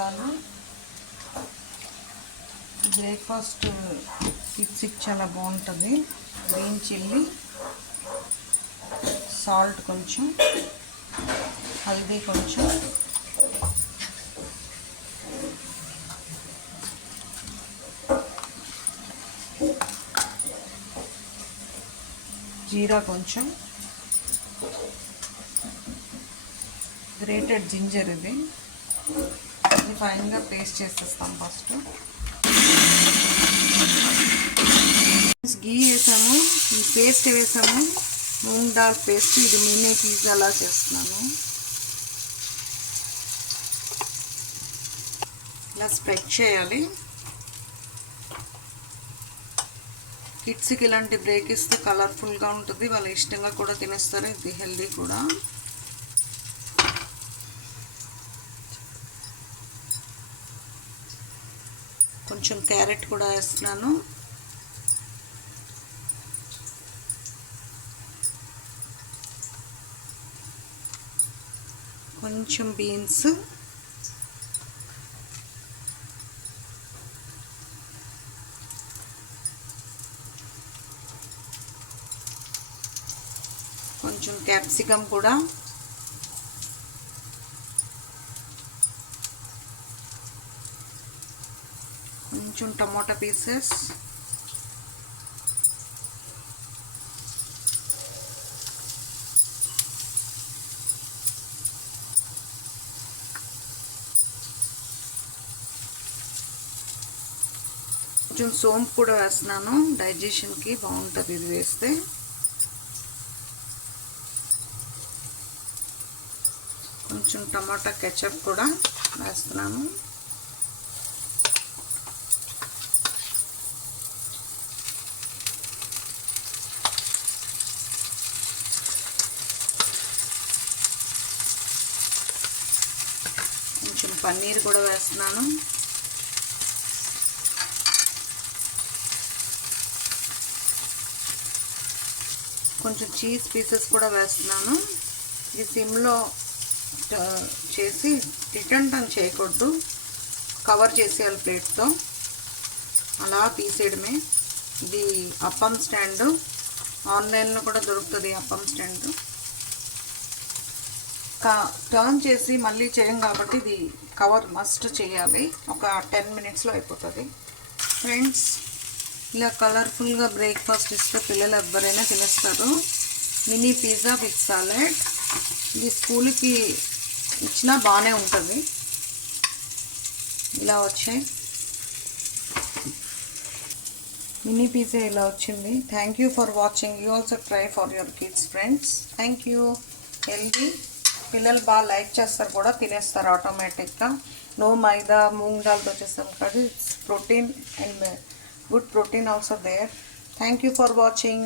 బోండాలు బ్రేక్ఫాస్ట్ కిడ్స్కి చాలా బాగుంటుంది. గ్రీన్ చిల్లీ, సాల్ట్ కొంచెం, హల్దీ కొంచెం, జీరా కొంచెం, గ్రేటెడ్ జింజర్, ఇది ఫైన్గా పేస్ట్ చేసేస్తాం. ఫస్ట్ గీ వేసాము, ఈ పేస్ట్ వేసాము, మూంగ్ దాల్ పేస్ట్. ఇది మినీ పిజ్జాలా చేస్తున్నాను. ఇలా స్ప్రెడ్ చేయాలి. కిడ్స్కి ఇలాంటి బ్రేక్ ఇస్తే కలర్ఫుల్గా ఉంటుంది, వాళ్ళు ఇష్టంగా కూడా తినేస్తారు. ఇది హెల్దీ కూడా. కొంచెం క్యారెట్ కూడా వేస్తున్నాను. కొంచెం బీన్స్, కొంచెం క్యాప్సికమ్ కూడా, కొంచెం టమాటా పీసెస్, కొంచెం సోంపు కూడా వేస్తున్నాను. డైజెషన్కి బాగుంటుంది ఇది వేస్తే. కొంచెం టమాటా కెచప్ కూడా వేస్తున్నాను. కొంచెం పన్నీర్ కూడా వేస్తున్నాను. కొంచెం చీజ్ పీసెస్ కూడా వేస్తున్నాను. ఇది సిమ్లో చేసి రిటర్న్ చేయకూడదు, కవర్ చేసేయాలి ప్లేట్తో. అలా తీసేయడమే. ఇది అప్పం స్టాండ్, ఆన్లైన్లో కూడా దొరుకుతుంది అప్పం స్టాండ్. టర్న్ చేసి మళ్ళీ చేయం కాబట్టి ఇది కవర్ మస్ట్ చేయాలి. ఒక 10 మినిట్స్లో అయిపోతుంది. ఫ్రెండ్స్, ఇలా కలర్ఫుల్గా బ్రేక్ఫాస్ట్ ఇస్తే పిల్లలు ఎవరైనా తినేస్తారు. Mini pizza with salad. ఇది స్కూల్కి ఇచ్చినా బాగానే ఉంటుంది. ఇలా వచ్చాయి మినీ పిజ్జా, ఇలా వచ్చింది. Thank you for watching. You also try for your kids friends. Thank you. Healthy, పిల్లలు బాగా లైక్ చేస్తారు కూడా, తినేస్తారు ఆటోమేటిక్గా. నో మైదా, మూంగ్ దాల్తో చేస్తాం కదా. It's protein and good protein also there. Thank you for watching.